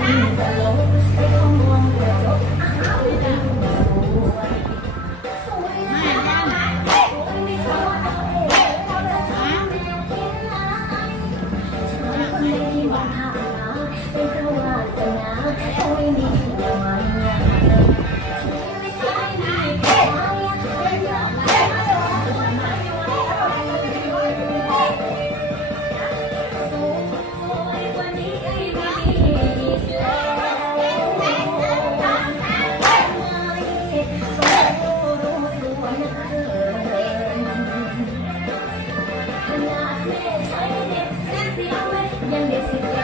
น่าจะลง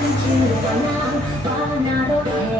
I'm not a